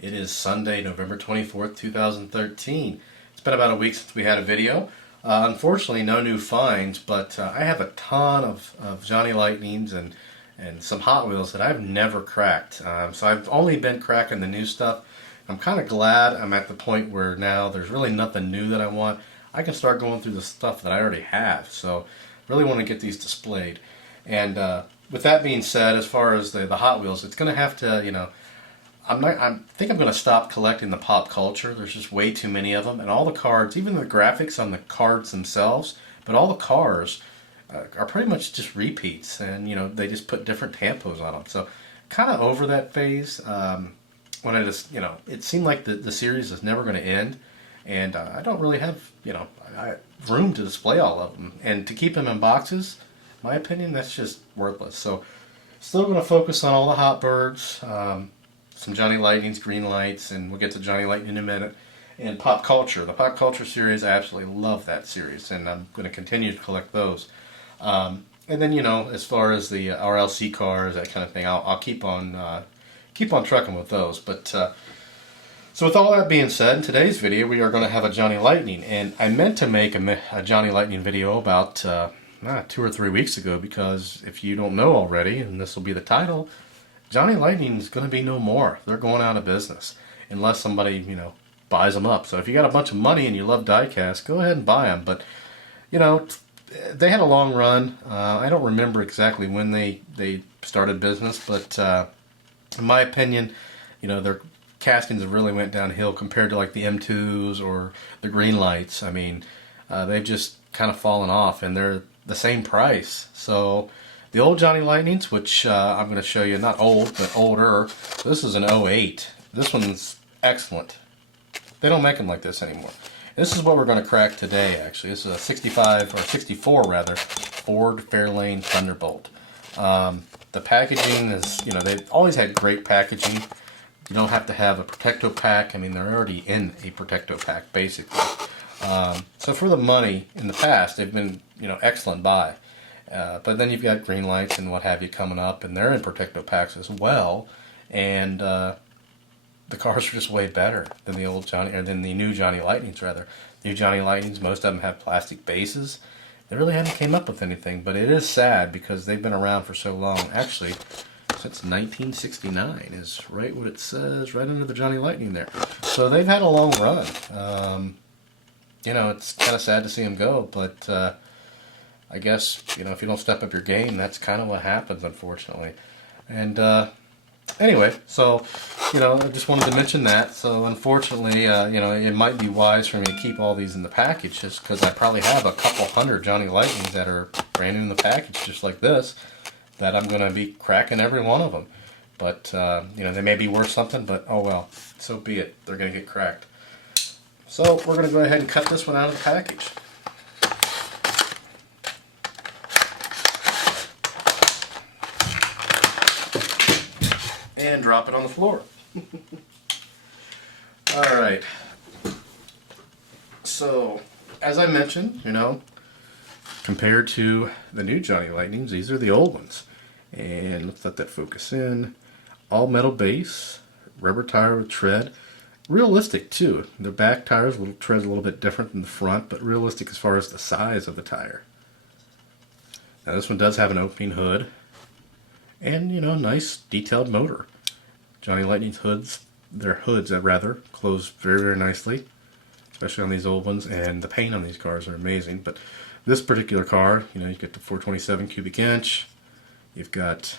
It is Sunday, November 24th, 2013. It's been about a week since we had a video. Unfortunately, no new finds, but I have a ton of Johnny Lightnings and some Hot Wheels that I've never cracked. So I've only been cracking the new stuff. I'm kind of glad I'm at the point where now there's really nothing new that I want. I can start going through the stuff that I already have. So really want to get these displayed. And with that being said, as far as the Hot Wheels, it's going to have to, I think I'm going to stop collecting the pop culture. There's just way too many of them. And all the cards, even the graphics on the cards themselves, but all the cars are pretty much just repeats. And, they just put different tampos on them. So kind of over that phase. When I just, it seemed like the series is never going to end. And I don't really have, room to display all of them. And to keep them in boxes, my opinion, that's just worthless. So still going to focus on all the Hot Birds. Some Johnny Lightning's green lights, and we'll get to Johnny Lightning in a minute. And Pop Culture. The Pop Culture series, I absolutely love that series, and I'm going to continue to collect those. And then, as far as the RLC cars, that kind of thing, I'll keep on trucking with those. But so with all that being said, in today's video, we are going to have a Johnny Lightning, and I meant to make a Johnny Lightning video about 2 or 3 weeks ago, because if you don't know already, and this will be the title, Johnny Lightning's going to be no more. They're going out of business unless somebody, buys them up. So if you got a bunch of money and you love diecast, go ahead and buy them. But, they had a long run. I don't remember exactly when they started business, but in my opinion, their castings have really went downhill compared to like the M2s or the green lights. I mean, they've just kind of fallen off, and they're the same price. So the old Johnny Lightnings, which I'm going to show you, not old, but older. This is an '08. This one's excellent. They don't make them like this anymore. This is what we're going to crack today, actually. This is a 65, or 64 rather, Ford Fairlane Thunderbolt. The packaging is, they've always had great packaging. You don't have to have a Protecto pack. I mean, they're already in a Protecto pack, basically. So for the money, in the past, they've been, excellent buy. But then you've got green lights and what have you coming up, and they're in Protecto packs as well. And the cars are just way better than the old Johnny, or than the new Johnny Lightnings rather. New Johnny Lightnings, most of them have plastic bases. They really haven't came up with anything, but it is sad because they've been around for so long. Actually, since 1969 is right what it says right under the Johnny Lightning there. So they've had a long run. It's kind of sad to see them go, but I guess, if you don't step up your game, that's kind of what happens, unfortunately. And anyway, so, I just wanted to mention that. So, unfortunately, it might be wise for me to keep all these in the package, just because I probably have a couple hundred Johnny Lightnings that are brand new in the package, just like this, that I'm going to be cracking every one of them. But, they may be worth something, but oh well, so be it. They're going to get cracked. So, we're going to go ahead and cut this one out of the package. And drop it on the floor. Alright. So, as I mentioned, compared to the new Johnny Lightnings, these are the old ones. And let's let that focus in. All metal base, rubber tire with tread. Realistic too. The back tires tread's a little bit different than the front, but realistic as far as the size of the tire. Now this one does have an opening hood. And, nice detailed motor. Johnny Lightning's hoods, close very, very nicely, especially on these old ones, and the paint on these cars are amazing. But this particular car, you've got the 427 cubic inch, you've got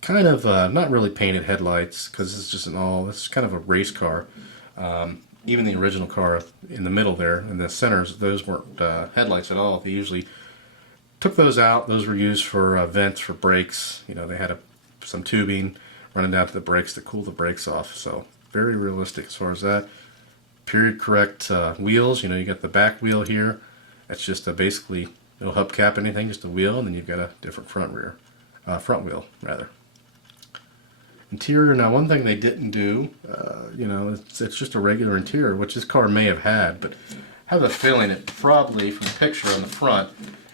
kind of not really painted headlights, because this is kind of a race car. Even the original car in the middle there, in the centers, those weren't headlights at all. They usually took those out. Those were used for vents for brakes. They had some tubing running down to the brakes to cool the brakes off. So very realistic as far as that. Period correct wheels. You got the back wheel here. That's just basically no hubcap, anything, just a wheel, and then you've got a different front wheel rather. Interior. Now, one thing they didn't do, it's just a regular interior, which this car may have had, but I have a feeling it probably, from the picture on the front,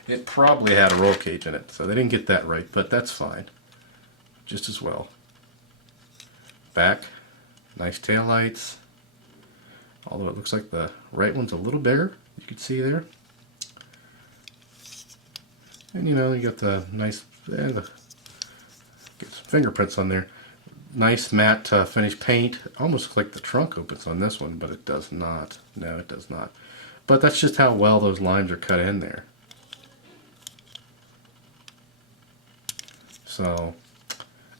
it probably had a roll cage in it. So they didn't get that right, but that's fine. Just as well. Back, Nice taillights. Although it looks like the right one's a little bigger. You can see there. And you know, you got the nice, get some fingerprints on there. Nice matte finish paint. Almost looks like the trunk opens on this one, but it does not. No, it does not. But that's just how well those lines are cut in there. So,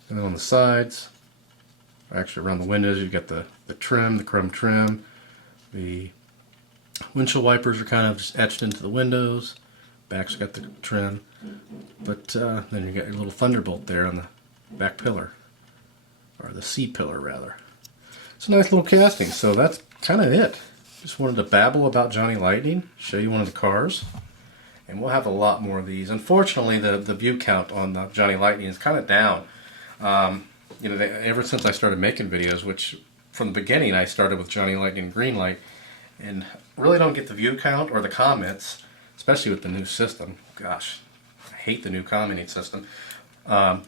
and then on the sides, actually around the windows, you've got the trim, the chrome trim. The windshield wipers are kind of just etched into the windows. Back's got the trim. But then you got your little Thunderbolt there on the back pillar. Or the C pillar, rather. It's a nice little casting, so that's kind of it. Just wanted to babble about Johnny Lightning, show you one of the cars, and we'll have a lot more of these. Unfortunately, the view count on the Johnny Lightning is kind of down. You know, ever since I started making videos, which from the beginning I started with Johnny Lightning Greenlight, and really don't get the view count or the comments, especially with the new system. Gosh, I hate the new commenting system.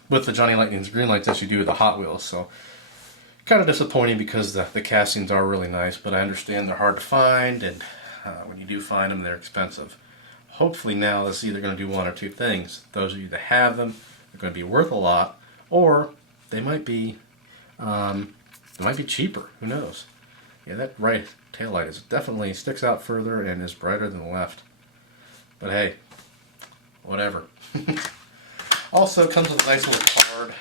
With the Johnny Lightning's Greenlights as you do with the Hot Wheels, so kind of disappointing because the castings are really nice, but I understand they're hard to find, and when you do find them, they're expensive. Hopefully now this is either going to do one or two things. Those of you that have them, they're going to be worth a lot, or they might be cheaper. Who knows? Yeah, that right taillight is definitely sticks out further and is brighter than the left. But hey, whatever. Also comes with a nice little card.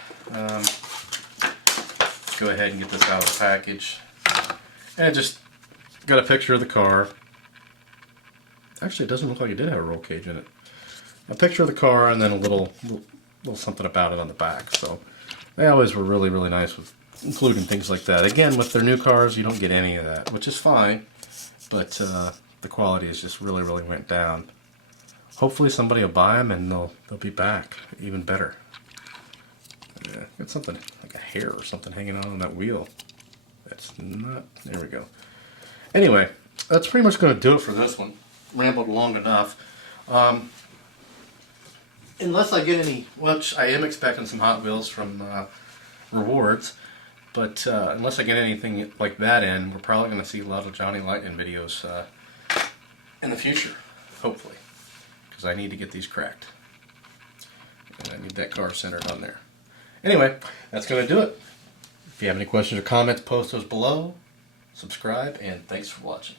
Go ahead and get this out of the package. And it just got a picture of the car. Actually, it doesn't look like it did have a roll cage in it. A picture of the car and then a little something about it on the back. So they always were really, really nice with including things like that. Again, with their new cars, you don't get any of that, which is fine. But the quality has just really, really went down. Hopefully somebody will buy them and they'll be back even better. Yeah, got something like a hair or something hanging on that wheel. That's not. There we go. Anyway, that's pretty much going to do it for this one. Rambled long enough. Unless I get any, which I am expecting some Hot Wheels from rewards, but unless I get anything like that in, we're probably going to see a lot of Johnny Lightning videos in the future, hopefully. Because I need to get these cracked. And I need that car centered on there. Anyway, that's going to do it. If you have any questions or comments, post those below. Subscribe, and thanks for watching.